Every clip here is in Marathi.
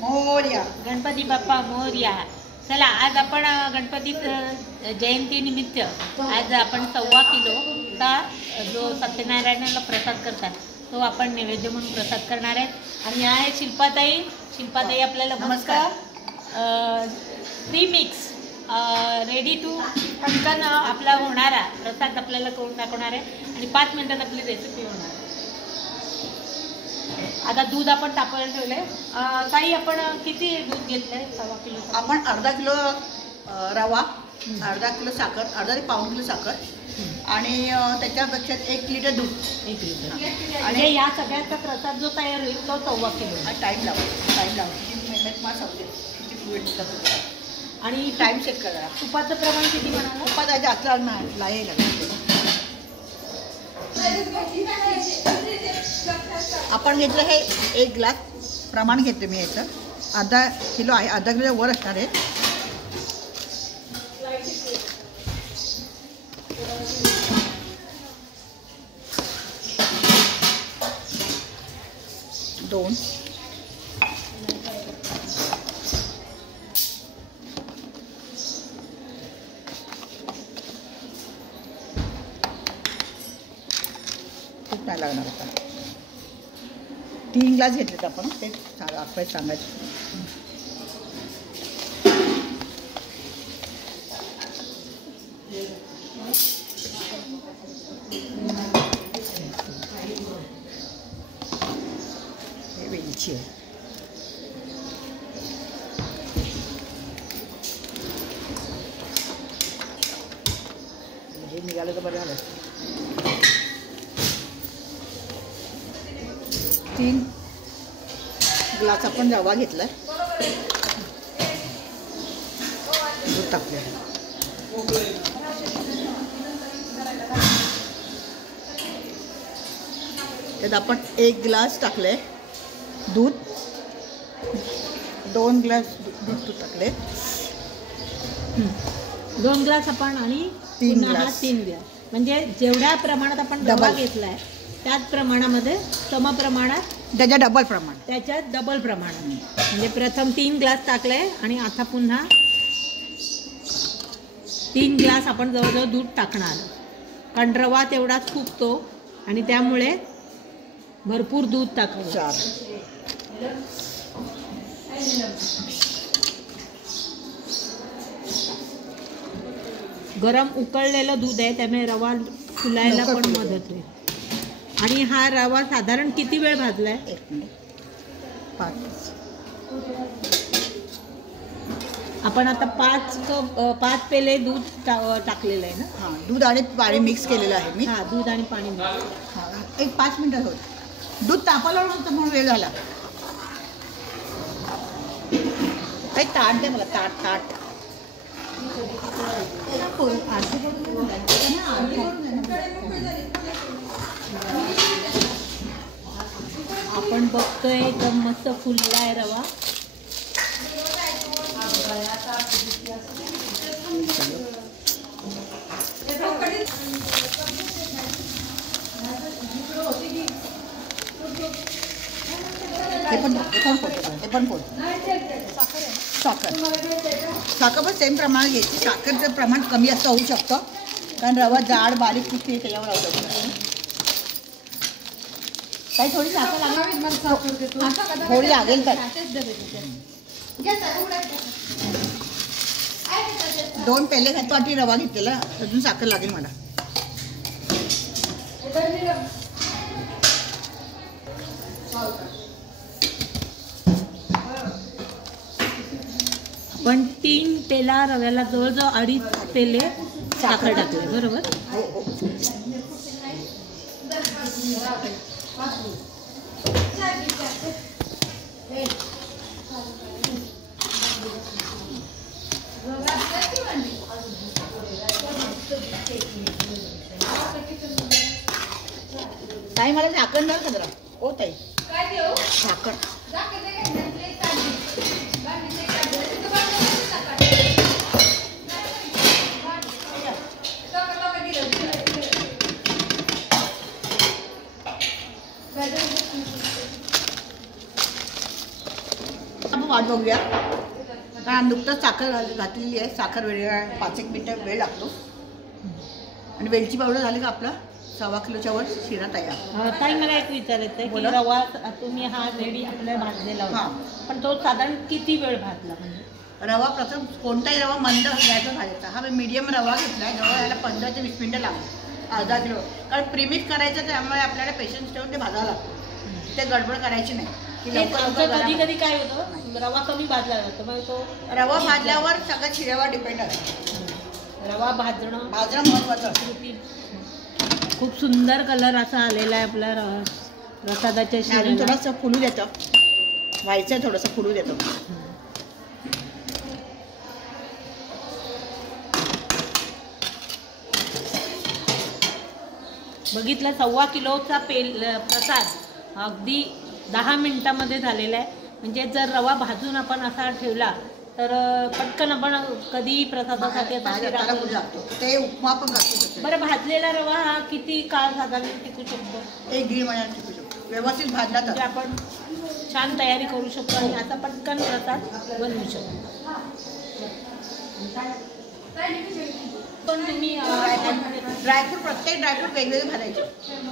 मोरया. गणपती बाप्पा मोरया. चला आज आपण गणपती जयंतीनिमित्त आज आपण 1.25 किलोचा जो सत्यनारायणाला प्रसाद करतात तो आपण नैवेद्य म्हणून प्रसाद करणार आहेत. आणि या आहे शिल्पाताई. शिल्पाताई आपल्याला नमस्कार. प्रीमिक्स रेडी टू पटकन आपला होणारा प्रसाद आपल्याला करून दाखवणार आहे आणि 5 मिनिटात आपली रेसिपी होणार आहे. आता दूध आपण तापवायला ठेवलंय. ताई आपण किती दूध घेतलंय? 1.25 किलो. आपण अर्धा किलो रवा, अर्धा किलो साखर, अर्धा ते पाऊण किलो साखर आणि त्याच्यापेक्षा 1 लिटर दूध. 1 लिटर. आणि या सगळ्याचा प्रसाद जो तयार होईल तो 1.25 किलो. टाईम लावा मेहनत मला समजेल. आणि टाईम चेक करा. तुपाचं प्रमाण किती म्हणाला? तुपात आता लागेल. आपण घेतलं हे 1 ग्लास प्रमाण घेते मी. याचं अर्धा किलो आहे, अर्धा किलो वर असणार आहे. दोन खूप नाही लागणार. आता 3 ग्लास घेतलेत आपण. ते आपल्याला सांगायचं. हे वेलची आहे. हे निघालं तर बरं झालं. 3 ग्लास आपण रवा घेतलाय. दूध टाकले. त्यात आपण 1 ग्लास टाकले दूध. 2 ग्लास दूध टाकले. 2 ग्लास आपण आणि 3 ग्लास. 3 ग्लास म्हणजे जेवढ्या प्रमाणात आपण रवा घेतलाय त्याच प्रमाणामध्ये समप्रमाणात त्याच्या डबल प्रमाण. त्याच्यात डबल प्रमाणात म्हणजे प्रथम 3 ग्लास टाकलंय आणि आता पुन्हा 3 ग्लास आपण जवळजवळ दूध टाकणार. कारण रवा तेवढाच फुगतो आणि त्यामुळे भरपूर दूध टाकलं. 4 गरम उकळलेलं दूध आहे त्यामुळे रवा फुलायला पण मदत होईल. आणि हा रवा साधारण किती वेळ भाजलाय? 1 मिनिट. 5 आपण आता 5 पेले दूध टाकलेलं आहे ना? हां, दूध आणि पाणी मिक्स केलेलं आहे मी. हां, दूध आणि पाणी. हां, 5 मिनिटं होत. दूध तापायला नव्हतं म्हणून वेळ झाला. काही ताट दे मला. ताट आपण बघतोय एकदम मस्त फुललाय रवा. साखर पण सेम प्रमाणात घ्यायची. साखरचं प्रमाण कमी जास्त होऊ शकतं कारण रवा जाड बारीक कुठे त्याच्यावर अवलंबून. काही थोडी साखर लागेल. थोडी लागेल तर 2 पेले वाटी रवा घेतलेला. अजून साखर लागेल मला. पण 3 पेला रव्याला जवळजवळ 2.5 पेले साखर टाकले. बरोबर. ताई मला झाकण द्या का जरा. ओ ताई झाकण. वाट बघूया, कारण नुकतंच साखर घातलेली आहे. साखर वेळ 5-1 मिनटं वेळ लागतो. आणि वेलची पावडर झाली का आपला 1.25 किलोच्या वर शिरा तयार. ताई मला एक विचारायचं आहे की बोला. रवा तुम्ही हा रेडी आपल्याला भाजलेला होता, हां. पण तो साधारण किती वेळ भाजला म्हणजे? रवा प्रथम कोणताही रवा मंद गॅसवर भाजायचा. हा मी मीडियम रवा घेतला आहे. जवळ याला 15 ते 20 मिनटं लागतात. अर्धा किलो, कारण प्रीमिक्स करायचं, त्यामुळे आपल्याला पेशन्स ठेवून ते भाजावं लागतं. ते गडबड करायची नाही की लवकर लवकर कधी गरम. कधी काय होतं, रवा कमी भाजला जातो, मग तो रवा भाजल्यावर सगळं शिऱ्यावर डिपेंड आहे. रवा भाजणं भाजणं महत्त्वाचं असतं. खूप सुंदर कलर असा आलेला आहे आपला प्रसादाच्या आणि अजून शिऱ्याला. थोडंसं फुलू देतं, व्हायचं थोडंसं फुलू देतं. बघितलं 1.25 किलोचा प्रसाद अगदी 10 मिनिटामध्ये झालेला आहे. म्हणजे जर रवा भाजून आपण असा ठेवला तर पटकन आपण कधी प्रसादासाठी आता शिरा भाजायला करू लागतो. ते उपमा पण घालतो शकतो. बरं, भाजलेला रवा हा किती काळ साधारण टिकू शकतो? 1-1.5 महिन्यात टिकू शकतो. व्यवस्थित भाजला म्हणजे तर आपण छान तयारी करू शकतो आणि आता पटकन प्रसाद बनवू शकतो. पण तुम्ही ड्रायफ्रूट प्रत्येक ड्रायफ्रूट वेगवेगळे भाजायचे.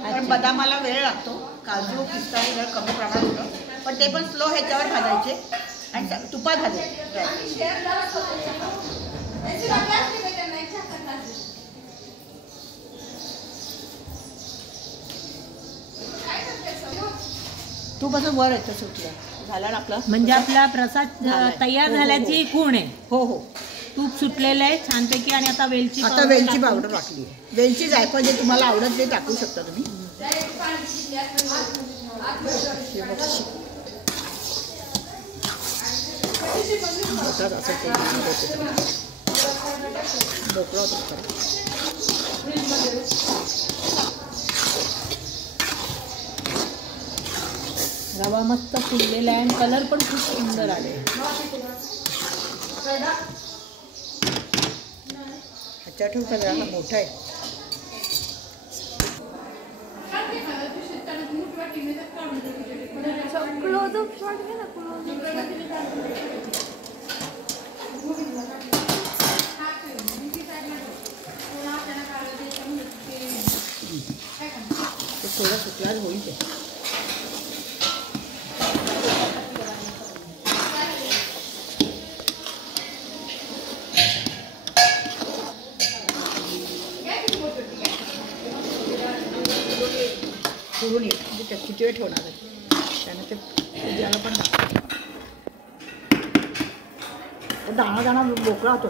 कारण बदामाला वेळ लागतो, काजू पिस्ता हे जरा कमी प्रमाणात होतं, पण ते पण स्लो ह्याच्यावर भाजायचे आणि तुपात भाजायचे. तूप असं वर येतं सुटलं झालं ना आपलं. म्हणजे आपला प्रसाद झालाय. तयार हो, हो, झाल्याची खूण आहे. हो हो. तूप सुटलेलं आहे छानपैकी आणि आता वेलची आता पावडर वेलची टाकून- पावडर टाकली आहे. वेलची जायफळ जे तुम्हाला आवडत ते टाकू शकता तुम्ही. होतात असं ते मोकळं होतं. रवा मस्त फुललेला आहे आणि कलर पण खूप सुंदर आले. ह्याच्या ठेवू का जरा मोठा आहे. ते थोडं सुटल्यावर होईल ते. करून येईल म्हणजे त्या किती वेळ ठेवणार आहे त्यानं ते उद्याला पण दाणा दाणा मोकळा होतो.